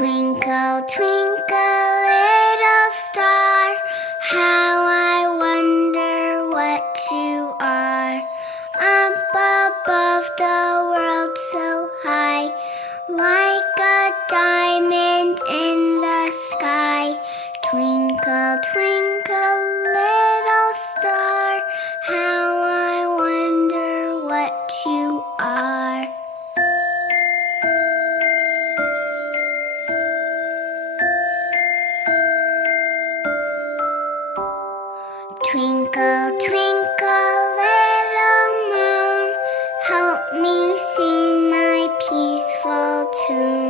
Twinkle, twinkle, little star, how I wonder what you are. Up above the world so high, like a diamond in the sky. Twinkle, twinkle, little star, how I wonder what you are. Twinkle, twinkle, little moon, help me sing my peaceful tune.